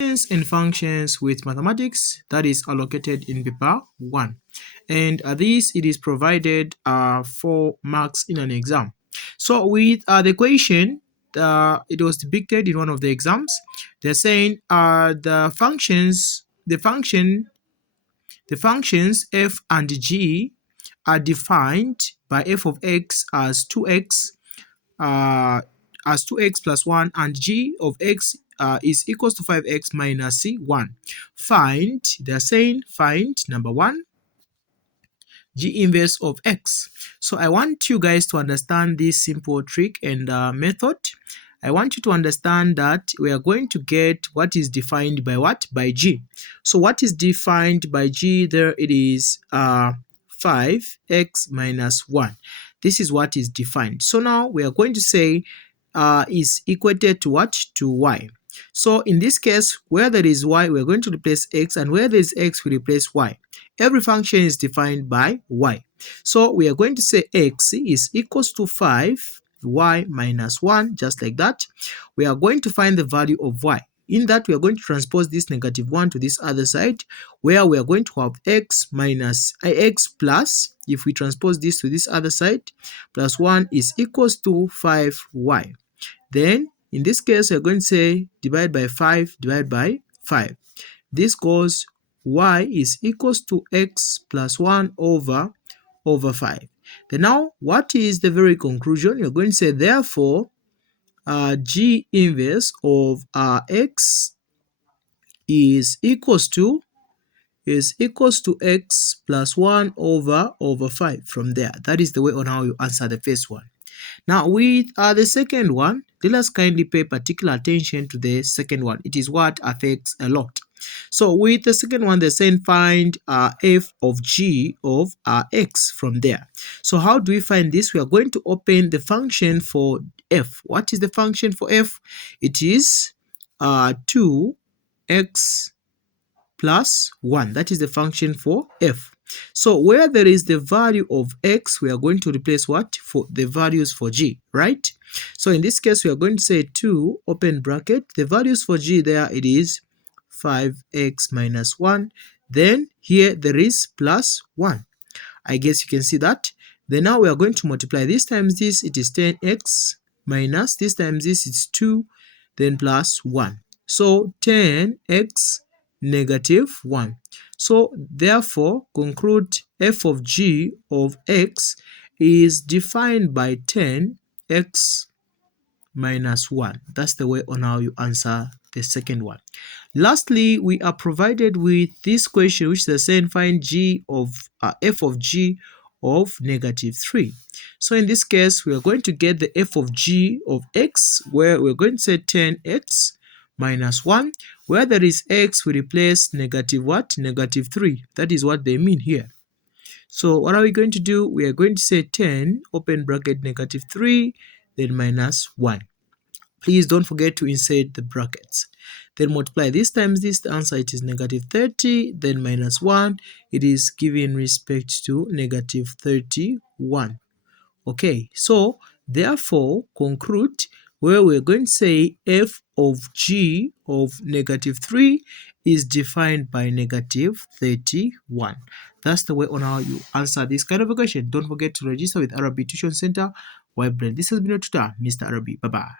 And functions with mathematics that is allocated in paper 1, and this it is provided 4 marks in an exam. So with the question, it was depicted in one of the exams. They're saying the functions f and g are defined by f of x as 2x plus 1, and g of x is equals to 5x minus 1. They're saying find number 1, g inverse of x. So I want you guys to understand this simple trick and method. I want you to understand that we are going to get what is defined by what? By g. So what is defined by g? There it is 5x minus 1. This is what is defined. So now we are going to say is equated to what? To y. So in this case, where there is y, we're going to replace x, and where there is x, we replace y. Every function is defined by y. So we are going to say x is equals to 5 y minus 1, just like that. We are going to find the value of y. In that, we are going to transpose this negative 1 to this other side, where we are going to have x minus x plus, if we transpose this to this other side, plus 1 is equals to 5y. Then, in this case, we're going to say divide by 5, divide by 5. This goes y is equals to x plus 1 over 5. Then now, what is the very conclusion? You're going to say, therefore, g inverse of x is equals to x plus 1 over 5 from there. That is the way on how you answer the first one. Now with the second one, let us kindly pay particular attention to the second one. It is what affects a lot. So with the second one, they're saying find f of g of x from there. So how do we find this? We are going to open the function for f. What is the function for f? It is 2x plus 1. That is the function for f. So where there is the value of x, we are going to replace what? For the values for g, right? So in this case, we are going to say 2, open bracket. The values for g there, it is 5x minus 1. Then here there is plus 1. I guess you can see that. Then now we are going to multiply this times this, it is 10x minus this times this, it's 2, then plus 1. So 10x negative 1. So therefore, conclude f of g of x is defined by 10x minus 1. That's the way on how you answer the second one. Lastly, we are provided with this question, which is saying find g of f of g of negative 3. So in this case, we are going to get the f of g of x, where we're going to say 10x minus 1. Where there is x, we replace negative what? Negative 3. That is what they mean here. So what are we going to do? We are going to say 10, open bracket, negative 3, then minus 1. Please don't forget to insert the brackets. Then multiply this times this, the answer it is negative 30, then minus 1, it is given respect to negative 31. Okay, so therefore conclude where we're going to say f of g of negative 3 is defined by negative 31. That's the way on how you answer this kind of a question. Don't forget to register with Arabic Tuition Center, Web Brain. This has been your tutor, Mr. Arabi. Bye-bye.